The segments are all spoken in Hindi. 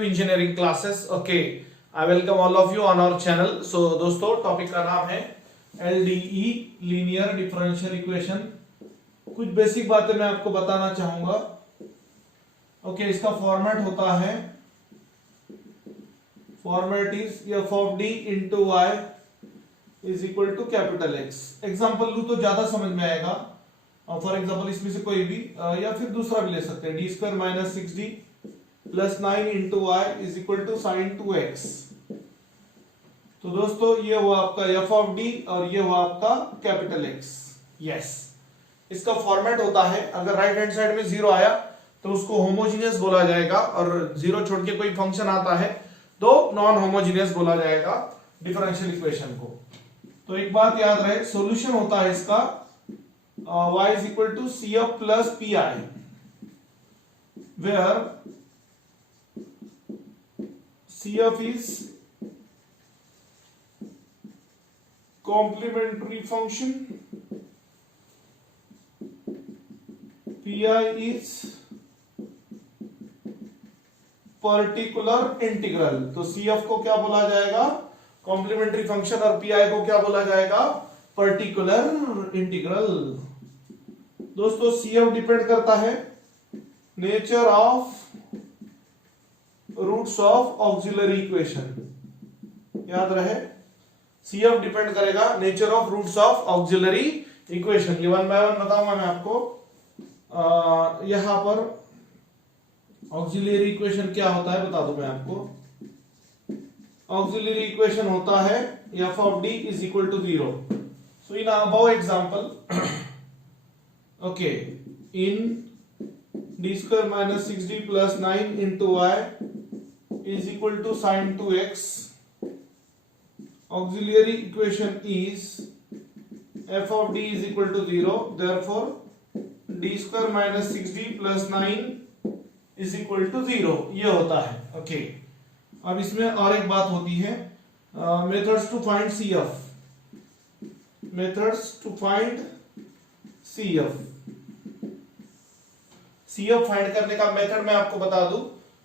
Automotive engineering classes. Okay, I welcome all of you on our channel. So दोस्तों, टॉपिक का नाम है एलडीई, लीनियर डिफरेंशियल इक्वेशन। कुछ बेसिक बातें मैं आपको बताना चाहूंगा। ओके, इसका फॉर्मेट होता है, format is F of D into Y is equal to capital X. Example लू तो ज्यादा समझ में आएगा। फॉर एग्जाम्पल इसमें से कोई भी या फिर दूसरा भी ले सकते हैं। D square minus 6d plus 9 into Y is equal to sine 2x। तो दोस्तों, ये हुआ आपका एफ ऑफ डी और ये हुआ आपका कैपिटल एक्स। यस, इसका फॉर्मेट होता है, अगर राइट हैंड साइड में जीरो आया तो उसको होमोजीनियस बोला जाएगा, और जीरो छोड़ के कोई फंक्शन आता है तो नॉन होमोजीनियस बोला जाएगा डिफरेंशियल इक्वेशन को। तो एक बात याद रहे, सॉल्यूशन होता है इसका y is equal to CF plus PI, where CF is complementary function, PI is particular integral. तो CF को क्या बोला जाएगा? कॉम्प्लीमेंट्री फंक्शन, और PI को क्या बोला जाएगा? Particular integral. दोस्तों, CF डिपेंड करता है nature of roots of auxiliary equation. याद रहे, CF डिपेंड करेगा nature of roots of auxiliary equation. ये वन बाय वन बताऊंगा मैं आपको। यहां पर ऑक्सिलरी इक्वेशन क्या होता है बता दूं मैं आपको। ऑक्सिलरी इक्वेशन होता है F of D is equal to 0। So in above example, okay, in d square minus 6d plus 9 into y is equal to sin 2x. Auxiliary equation is f of d is equal to 0. Therefore, d square minus 6d plus 9 is equal to 0. ये होता है। Okay. अब इसमें और एक बात होती है, methods to find CF. Methods to find CF. CF find करने का मेथड मैं आपको बता दूं,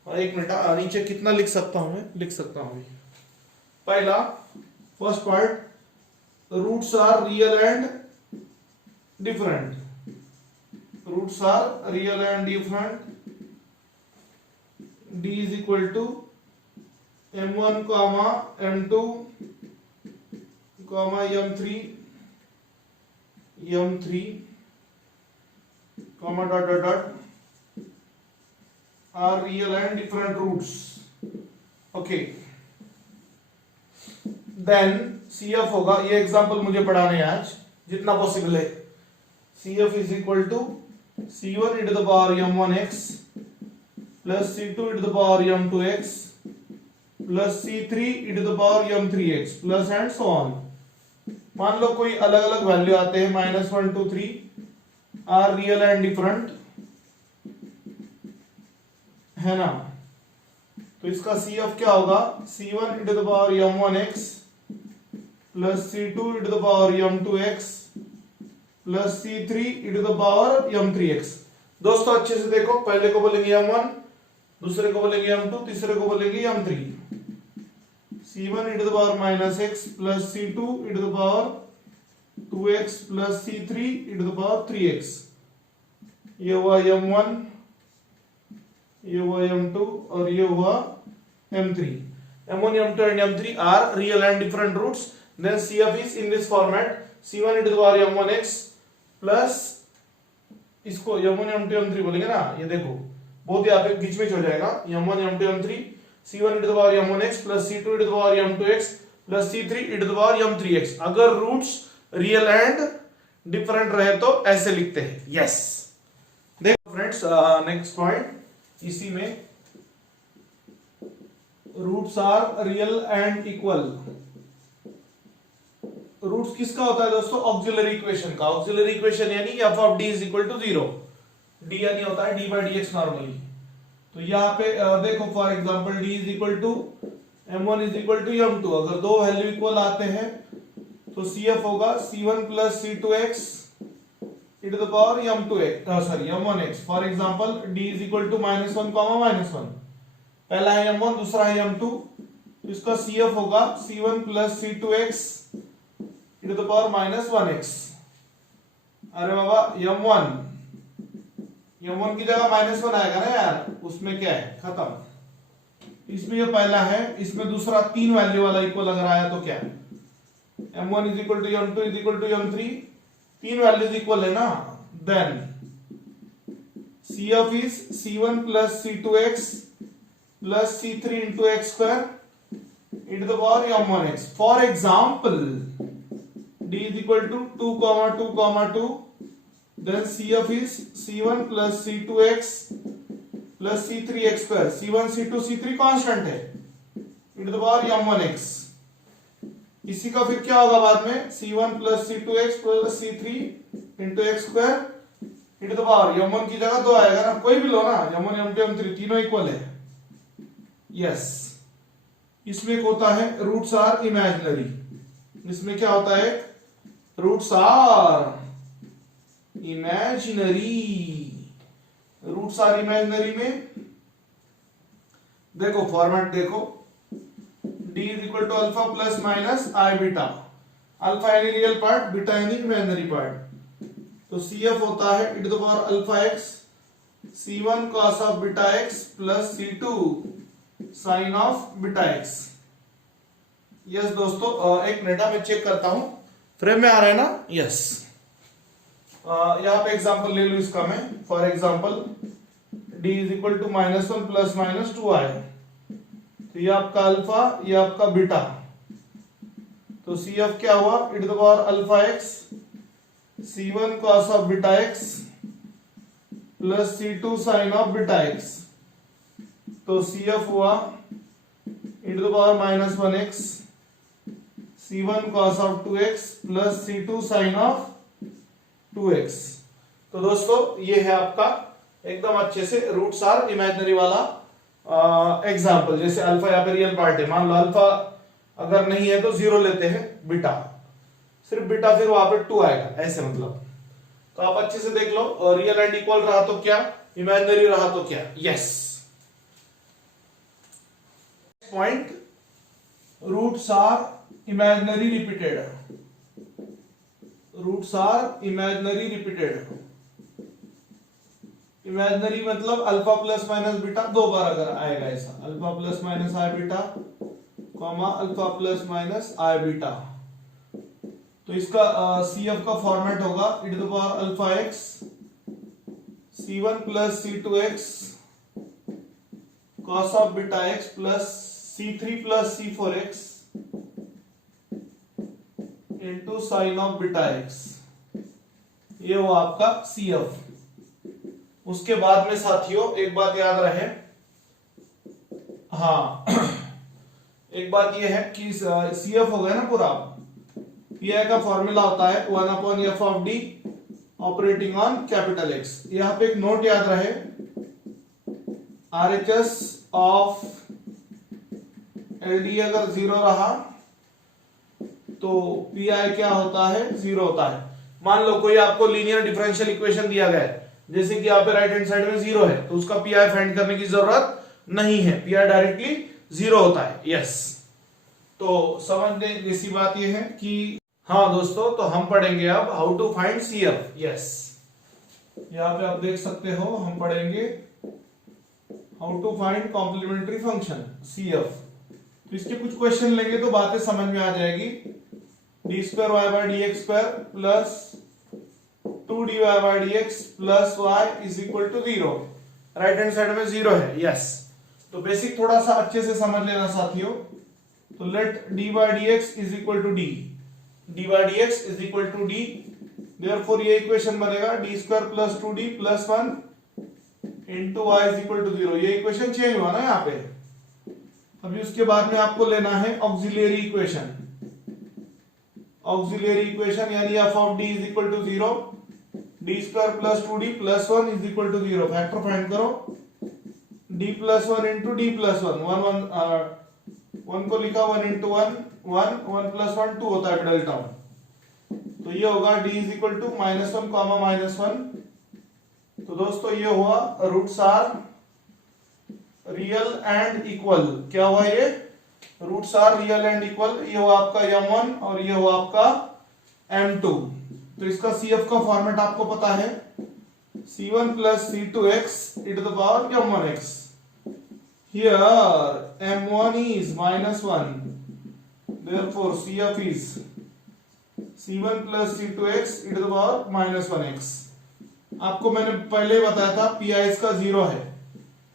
और एक मिनट नीचे कितना लिख सकता हूं मैं, लिख सकता हूं। पहला, first part, roots are real and different. Roots are real and different. D is equal to m1 comma m2 comma m3 comma dot dot dot are real and different roots. Okay, then CF होगा, ये एग्जांपल मुझे पढ़ाने हैं आज जितना पॉसिबल है। CF is equal to C1 e to the power m1x plus C2 e to the power m2x plus C3 e to the power m3x plus and so on। मान लो कोई अलग अलग वैल्यू आते हैं, -1 2 3 आर रियल एंड डिफरेंट, है ना। तो इसका CF क्या होगा? C1 e to the power m1x plus C2 e to the power m2x plus C3 e to the power m3x। दोस्तों अच्छे से देखो, पहले को बोलेंगे m1, दूसरे को बोलेंगे m2, तीसरे को बोलेंगे m3। C1 e to the power minus x plus C2 e to the power 2x plus C3 e to the power 3x। ये हुआ m1, ये हुआ m2 और ये हुआ m3। m1, m2 and m3 are real and different roots. Then CF is in this format, C1 e to the power m1x plus, इसको m1 m2 m3 बोलेंगे ना, ये देखो बहुत यहाँ पे गिचमिच हो जाएगा। m1 m2 m3 C1 e to the power m1x plus C2 e to the power m2x plus C3 e to the power m3x। अगर रूट्स रियल एंड डिफरेंट रहे तो ऐसे लिखते हैं। यस, देखो फ्रेंड्स, नेक्स्ट पॉइंट, इसी में roots are real and equal. Roots किसका होता है दोस्तों? ऑक्सिलरी इक्वेशन का। ऑक्सिलरी इक्वेशन यानी f of d is equal to 0। d यानी होता है d by dx नॉर्मली। तो यहाँ पे देखो, for example d is equal to m1 is equal to m2। अगर दो वैल्यू इक्वल आते हैं तो CF होगा C1 plus C2x e to the power m2x, m1x। For example d is equal to -1, -1। पहला है m1, दूसरा है m2, तो इसका CF होगा C1 plus C2x e to the power minus 1x। अरे बाबा m1 की जगह -1 आएगा ना यार, उसमें क्या है, खत्म। इसमें ये पहला है, इसमें दूसरा 3 वैल्यू वाला इक्वल अगर आया तो क्या, m1 is equal to m2 is equal to m3, 3 values equal है ना, then CF is C1 plus C2x plus C3 into x square into the power m1x. For example, d is equal to 2 comma 2 comma 2, then CF is C1 plus C2x plus C3x square. C1 C2 C3 constant है into the power m1x। इसी का फिर क्या होगा बाद में, C1 plus C2x plus C3 into x square into the power m1 की जगह 2 आएगा ना, कोई भी लो ना, m1 m2 m3 तीनों इक्वल है। यस, इसमें एक होता है रूट्स आर इमेजिनरी। इसमें क्या होता है, roots are imaginary. Roots are imaginary में देखो फॉर्मेट देखो, d is equal to alpha plus minus I beta, alpha यानी रियल पार्ट, बीटा यानी इमेजिनरी पार्ट। तो CF होता है e to the power alpha x C1 cos of beta x plus C2 sine of beta x। Yes दोस्तों, एक मिनट मैं चेक करता हूं, फ्रेम में आ रहा है ना, यस। यहां पे एग्जांपल ले लूं इसका मैं, for example d is equal to -1 plus minus 2 आए, तो ये आपका अल्फा, ये आपका बीटा, तो CF क्या हुआ e to the power alpha x C1 cos of beta x plus C2 sin of beta x। तो CF हुआ e to the power minus 1x C1 cos of 2x plus C2 sin of 2x। तो दोस्तों ये है आपका एकदम अच्छे से रूट्स आर इमेजिनरी वाला एग्जाम्पल। जैसे अल्फा यहाँ पे रियल पार्ट है, मान लो अल्फा अगर नहीं है तो 0 लेते हैं, बीटा सिर्फ बीटा, फिर वहां पे 2 आएगा, ऐसे मतलब। तो आप अच्छे से देख लो, रियल एंड इक्वल रहा तो क्या, इमेजिनरी रहा तो क्या। Yes, point, roots are imaginary repeated. Roots are imaginary repeated. Imaginary मतलब अल्फा प्लस माइनस बीटा 2 बार अगर आएगा ऐसा, अल्फा प्लस माइनस आई beta comma alpha plus minus आई बीटा। तो इसका CF का फॉर्मेट होगा e to the power alpha x C1 plus C2x cos of beta x plus C3 plus C4x into sine of beta x। ये वो आपका CF। उसके बाद में साथियों एक बात याद रहे, हाँ एक बात ये है कि CF हो गया ना पूरा, पीआई का फॉर्मूला होता है 1/f of D operating on capital x. यहां पे एक नोट याद रहे, RHS ऑफ LD अगर 0 रहा तो पीआई क्या होता है, 0 होता है। मान लो कोई आपको लीनियर डिफरेंशियल इक्वेशन दिया गया है, जैसे कि यहाँ पे राइट हैंड साइड में 0 है, तो उसका पीआई फाइंड करने की जरूरत नहीं है, पीआई डायरेक्टली 0 होता है। यस, तो समझने जैसी बात यह है कि हाँ दोस्तों, तो हम पढ़ेंगे अब how to find CF। Yes, यहाँ पे आप देख सकते हो, हम पढ़ेंगे how to find complementary function CF। तो इसके कुछ क्वेश्चन लेंगे तो बातें समझ में आ जाएगी। d2y/dx square plus 2dy/dx plus y is equal to 0, right hand side में 0 है। यस, तो बेसिक थोड़ा सा अच्छे से समझ लेना साथियों। तो let d/dx is equal to d, d/dx is equal to d, therefore ये इक्वेशन बनेगा d square plus 2d plus 1 into y is equal to 0। ये इक्वेशन चेंज हुआ ना यहाँ पे। अभी उसके बाद में आपको लेना है ऑक्सिलियरी इक्वेशन। ऑक्सिलियरी इक्वेशन यानी f of d is equal to 0, d square plus 2d plus 1 is equal to 0। Factor find करो, d plus 1 into d plus 1, 1 को लिखा 1 इंटू 1 1 प्लस 1 2 होता है मिडल टर्म। तो ये होगा d is equal to -1 comma -1। तो दोस्तों ये हुआ roots are real and equal, क्या हुआ ये, roots are real and equal, ये हुआ आपका m1 और ये हुआ आपका m2। तो इसका CF का फॉर्मेट आपको पता है, c1 plus c2x e to the power m1x। Here m1 is -1, therefore CF is c1 plus c2x e to the power -1x। आपको मैंने पहले ही बताया था pi इसका 0 है,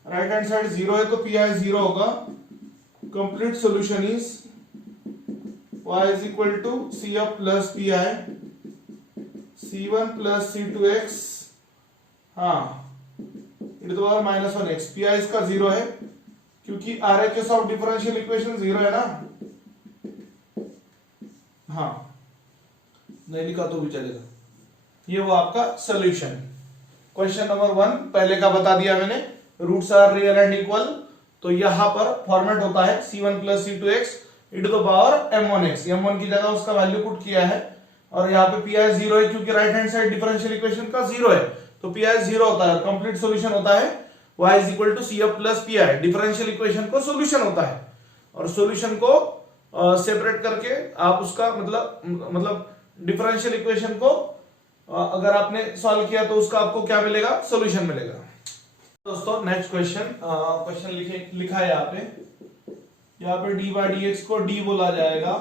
राइट हैंड साइड 0 है तो pi 0 होगा। Complete solution is y is equal to CF plus pi, c1 plus c2x, हाँ e to the power -1x। pi इसका 0 है क्योंकि RHS ऑफ डिफरेंशियल इक्वेशन 0 है ना, हाँ नहीं लिखा तो भी चलेगा। ये वो आपका सॉल्यूशन। क्वेश्चन नंबर 1 पहले का बता दिया मैंने, roots are real and equal, तो यहां पर फॉर्मेट होता है c1 plus c2x e to the power m1x। m1 की जगह उसका वैल्यू पुट किया है और यहाँ पे pi 0 है क्योंकि right hand side differential equation का 0 है, तो pi 0 होता है। कंप्लीट सॉल्यूशन होता है y is equal to CF plus pi, differential equation को सॉल्यूशन होता है, और सॉल्यूशन को सेपरेट करके आप उसका मतलब डिफरेंशियल इक्वेशन को अगर आपने सॉल्व किया तो उसका आपको क्या मिलेगा, सॉल्यूशन मिलेगा। दोस्तों नेक्स्ट क्वेश्चन लिखा है यहाँ पे डी बाई डी एक्स को डी बोला जाएगा,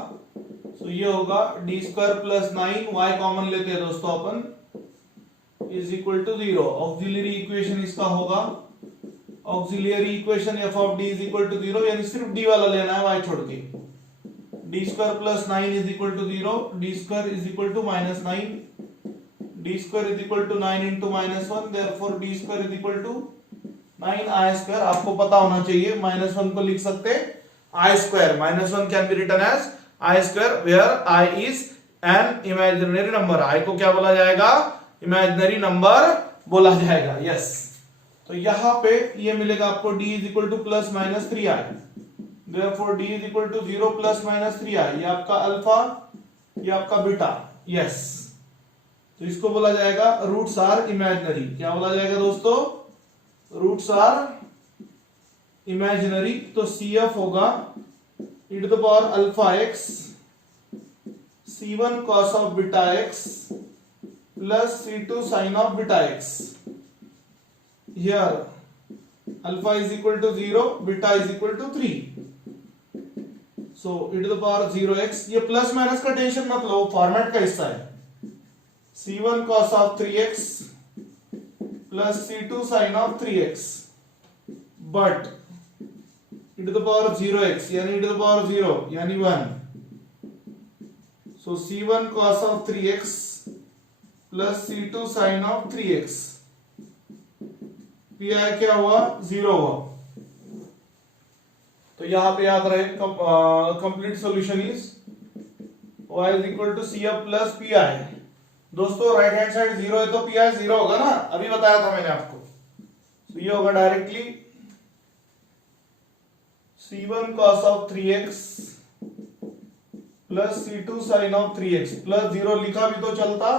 तो ये होगा D square plus 9, Y common लेते हैं दोस्तों अपन, is equal to 0। Auxiliary equation इसका होगा, auxiliary equation F of D is equal to 0, यानी सिर्फ डी वाला लेना है वाई छोड़ के। D square plus 9 is equal to 0, D square is equal to -9, D square is equal to 9 into -1, therefore D square is equal to 9i square. आपको पता होना चाहिए -1 को लिख सकते i square, -1 can be written as i square where i is an imaginary number. i को क्या बोला जाएगा, इमेजिनरी नंबर बोला जाएगा, यस। तो यहां पे ये मिलेगा आपको d is equal to plus minus 3i, therefore d is equal to 0 plus minus 3i, ये आपका अल्फा ये आपका बीटा, यस। तो इसको बोला जाएगा रूट्स आर इमेजिनरी। क्या बोला जाएगा दोस्तों, रूट्स आर इमेजिनरी। तो CF होगा e to the power alpha x c1 cos of beta x plus c2 sin of beta x। Here alpha is equal to 0, beta is equal to 3, so e to the power 0x। ये प्लस माइनस का टेंशन मत लो, फॉर्मेट का हिस्सा है। c1 cos of 3x plus c2 sin of 3x, but e to the power 0x यानी e to the power 0 यानी 1, so c1 cos of 3x plus c2 sin of 3x, pi क्या हुआ, 0 हुआ। तो यहां पे याद रहे complete solution is y is equal to CF plus pi। दोस्तों राइट हैंड साइड 0 है तो pi 0 होगा ना, अभी बताया था मैंने आपको। तो ये होगा directly c1 cos of 3x plus c2 sin of 3x, plus 0 लिखा भी तो चलता,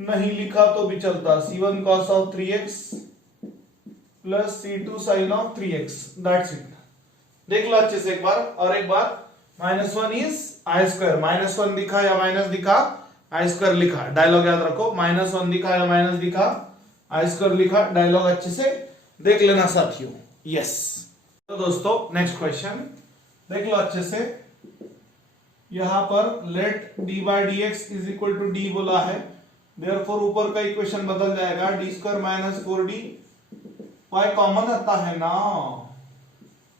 नहीं लिखा तो भी चलता। c1 cos of 3x plus c2 sin of 3x, that's it. देख लो अच्छे से एक बार, और एक बार -1 इज i स्क्वायर, -1 दिखा या माइनस दिखा, i स्क्वायर लिखा, डायलॉग याद रखो, -1 दिखा या माइनस दिखा, i स्क्वायर लिखा, डायलॉग अच्छे से देख लेना साथियों, यस। तो दोस्तों नेक्स्ट क्वेश्चन देख लो अच्छे से, यहां पर let d by D X is equal to D बोला है, देयरफॉर ऊपर का इक्वेशन बदल जाएगा, D square minus 4d, y common आता है ना,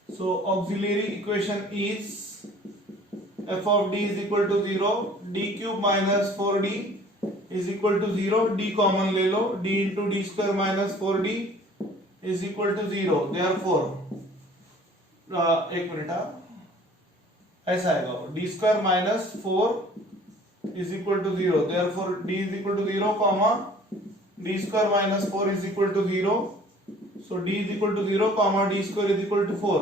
so auxiliary equation is f of d is equal to 0, d cube minus 4d is equal to 0, d common ले लो, d into d square minus 4d is equal to 0, therefore एक मिनट ऐसा आएगा, d square minus 4 is equal to 0, therefore d is equal to 0 comma d square minus 4 is equal to 0, so d is equal to 0 comma d square is equal to 4,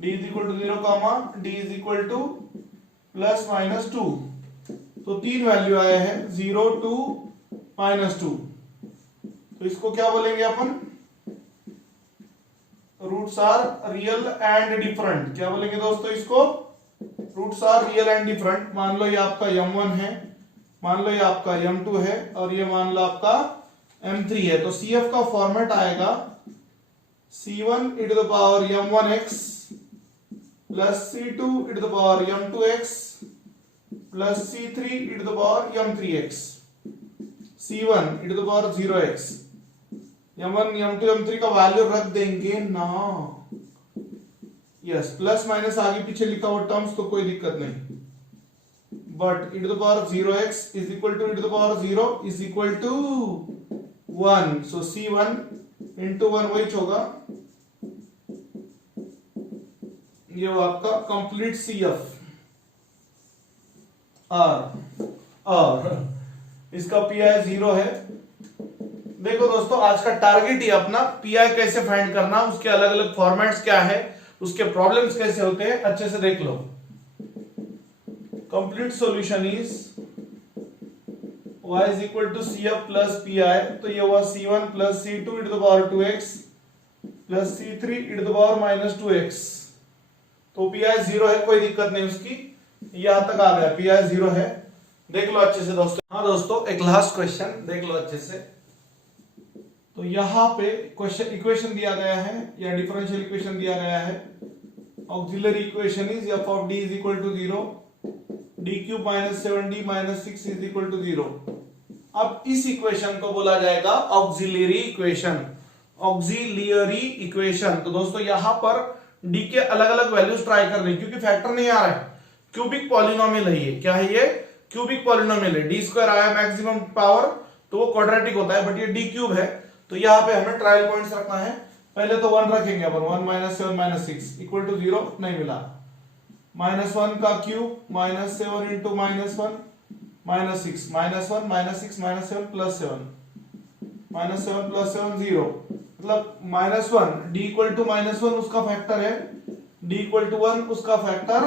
d is equal to 0 comma d is equal to plus minus 2। तो तीन वैल्यू आए हैं, 0 2 -2, तो इसको क्या बोलेंगे अपन, roots are real and different. क्या बोलेंगे दोस्तों इसको? Roots are real and different. मान लो ये आपका m1 है, मान लो ये आपका m2 है, और ये मान लो आपका m3 है। तो CF का फॉर्मेट आएगा C1 e to the power m1x plus C2 e to the power m2x plus C3 e to the power m3x। C1 e to the power 0x, m1 m2 m3 का वैल्यू रख देंगे ना। यस, प्लस माइनस आगे पीछे लिखा हुआ टर्म्स तो कोई दिक्कत नहीं, but e to the power 0x is equal to e to the power 0 is equal to 1। so C1 into 1 वही होगा, ये वो आपका कंप्लीट CF। और इसका PI 0 है। देखो दोस्तों, आज का टारगेट ही अपना PI कैसे फाइंड करना, उसके अलग अलग फॉर्मेट्स क्या है, उसके प्रॉब्लम्स कैसे होते हैं, अच्छे से देख लो। Complete solution is y is equal to CF plus PI। तो ये हुआ C1 plus C2 e to the power 2x plus C3 e to the power minus 2x। तो PI 0 है, कोई दिक्कत नहीं उसकी, यहां तक आ गया, PI 0 है। देख लो अच्छे से दोस्तों। हाँ दोस्तों, एक लास्ट क्वेश्चन देख लो अच्छे से। तो यहां पे क्वेश्चन इक्वेशन दिया गया है या डिफरेंशियल इक्वेशन दिया गया है। Auxiliary equation is f of d is equal to 0, d cube minus 7d minus 6 is equal to 0। अब इस इक्वेशन को बोला जाएगा ऑक्सिलरी इक्वेशन। Auxiliary equation. तो दोस्तों यहां पर d के अलग अलग वैल्यूज ट्राई कर रहे हैं, क्योंकि फैक्टर नहीं आ रहा है, क्यूबिक पॉलिनोमियल है ये। क्या है ये? क्यूबिक पॉलिनोमियल है। डी स्क्वायर आया मैक्सिमम पावर, तो वो क्वाड्रेटिक होता है, बट ये डी क्यूब है। तो यहाँ पे हमें ट्रायल पॉइंट्स रखना है। पहले तो 1 रखेंगे अपन, 1 माइनस 7 माइनस 6 इक्वल टू 0 नहीं मिला। -1 का क्यूब -7 इंटू -1 -6 -1 -6 -7 प्लस 7 -7 प्लस 7 0, मतलब -1 d इक्वल टू -1 उसका फैक्टर है, d इक्वल टू 1 उसका फैक्टर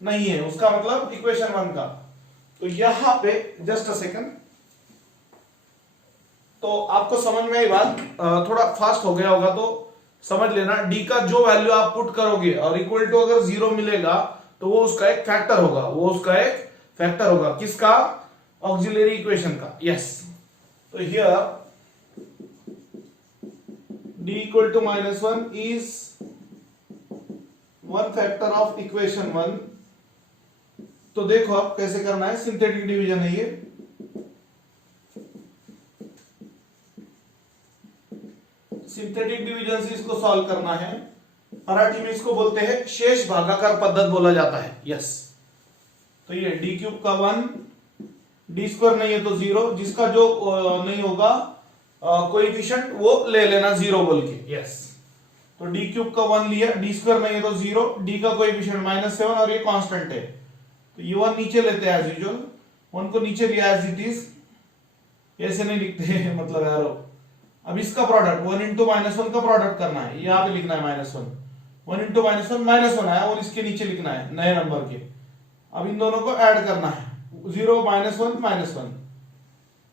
नहीं है, उसका मतलब इक्वेशन 1 का। तो यहां पे जस्ट अ सेकंड, तो आपको समझ में आई बात? थोड़ा फास्ट हो गया होगा तो समझ लेना। d का जो वैल्यू आप पुट करोगे और इक्वल टू अगर 0 मिलेगा तो वो उसका एक फैक्टर होगा, वो उसका एक फैक्टर होगा। किसका? ऑक्सिलरी इक्वेशन का। यस, तो here d equal to -1 is one factor of equation 1। तो देखो आप कैसे करना है, सिंथेटिक डिवीजन है ये। सिंथेटिक डिवीजन से इसको सॉल्व करना है। मराठी में इसको बोलते हैं शेष भागाकार पद्धत बोला जाता है। यस, तो ये d क्यूब का 1, d स्क्वायर नहीं है तो 0, जिसका जो नहीं होगा कोएफिशिएंट वो ले लेना 0 बोल के। यस, तो d क्यूब का 1 लिया, d स्क्वायर नहीं है तो 0, d का कोएफिशिएंट -7 और ये कांस्टेंट है, तो ये 1 नीचे लेते हैं एज यूजुअल, 1 को नीचे लिया एज इट इज, ऐसे नहीं लिखते मतलब यारो। अब इसका प्रोडक्ट 1 इंटू -1 का प्रोडक्ट करना है, यहाँ पे लिखना है -1, 1 इंटू -1 आया और इसके नीचे लिखना है नए नंबर के। अब इन दोनों को ऐड करना है, 0 -1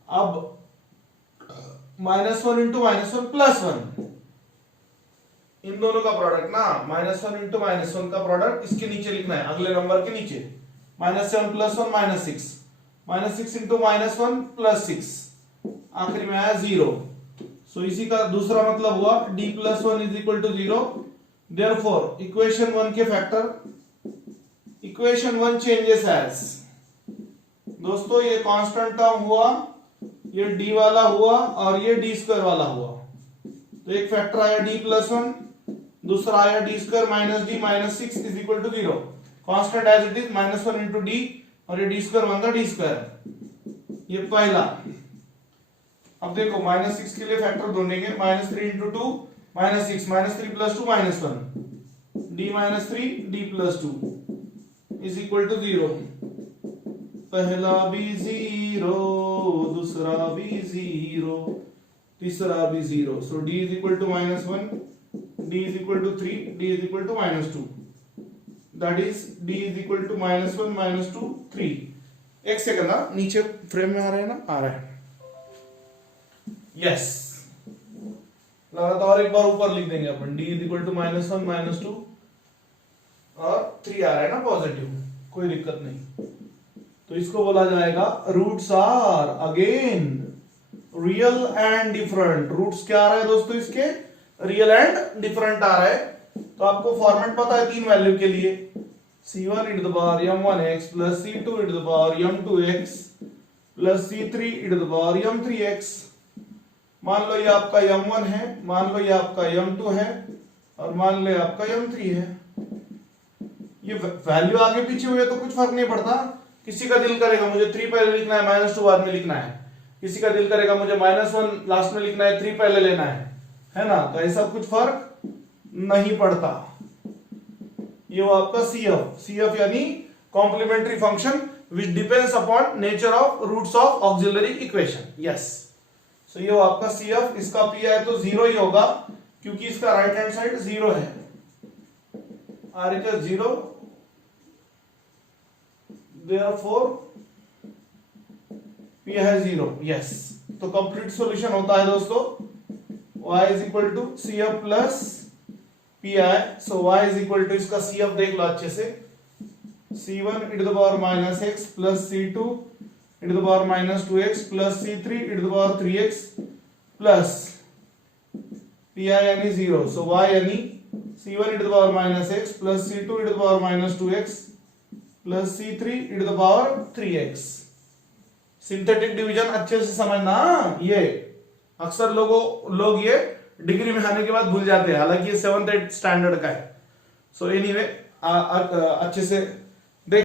अब -1 इंटू -1 प्लस 1, इन दोनों का प्रोडक्ट ना, -1 इंटू -1 का प्रोडक्ट इसके नीचे लिखना है, अगले नंबर के नीचे। -7 प्लस 1 -6, -6 इंटू -1 प्लस 6, आखिरी में आया 0। सो इसी का दूसरा मतलब हुआ d plus 1 is equal to 0। Therefore equation 1 के फैक्टर, इक्वेशन 1 चेंजेस एज, दोस्तों ये कांस्टेंट टर्म हुआ, ये d वाला हुआ और ये d स्क्वायर वाला हुआ। तो एक फैक्टर आया d प्लस 1, दूसरा आया d square minus d minus 6 is equal to 0। Constant as it is -1 into d, और ये d स्क्वायर बन गया d स्क्वायर, ये पहला। अब देखो -6 के लिए फैक्टर ढूंढेंगे, -3 into 2 -6, -3 plus 2 -1, d -3 d plus 2 is equal to 0। पहला भी 0, दूसरा भी 0, तीसरा भी 0। So d is equal to -1, d is equal to 3, d is equal to -2, that is d is equal to -1 -2 3। एक सेकंड ना, नीचे फ्रेम में आ रहा है ना, आ रहा है। यस, लगातार एक बार ऊपर लिख देंगे अपन, d इज इक्वल टू -1 -2 और 3 आ रहा है ना पॉजिटिव, कोई दिक्कत नहीं। तो इसको बोला जाएगा roots are again real and different. Roots क्या आ रहा है दोस्तों इसके, रियल एंड डिफरेंट आ रहा है। तो आपको फॉर्मेट पता है तीन वैल्यू के लिए, c1 e to the power m1x plus c2 e to the power m2x plus c3 e to the power m3x। मान लो ये आपका m1 है, मान लो ये आपका m2 है और मान लो ये आपका m3 है। ये वैल्यू आगे पीछे हुए तो कुछ फर्क नहीं पड़ता। किसी का दिल करेगा मुझे 3 पहले लिखना है -2 बाद में लिखना है, किसी का दिल करेगा मुझे -1 लास्ट में लिखना है 3 पहले लेना है ना। तो ऐसा कुछ फर्क नहीं पड़ता। ये वो आपका CF यानी complementary function which depends upon nature of roots of auxiliary equation. Yes, so ये वो आपका CF। इसका P है तो 0 ही होगा क्योंकि इसका राइट हैंड साइड 0 है। R is 0, therefore P है 0। यस, तो कंप्लीट सॉल्यूशन होता है दोस्तों y is equal to CF plus PI। so y is equal to इसका CF देख लो अच्छे से, c1 e to the power -x plus c2 e to the power -2x plus c3 e to the power 3x plus PI यानी 0। so y यानी c1 e to the power -x plus c2 e to the power -2x plus c3 e to the power 3x। Synthetic division अच्छे से समझना, ये अक्सर लोग ये डिग्री में आने के बाद भूल जाते हैं, हालांकि ये 7th 8th स्टैंडर्ड का है। सो एनीवे अच्छे से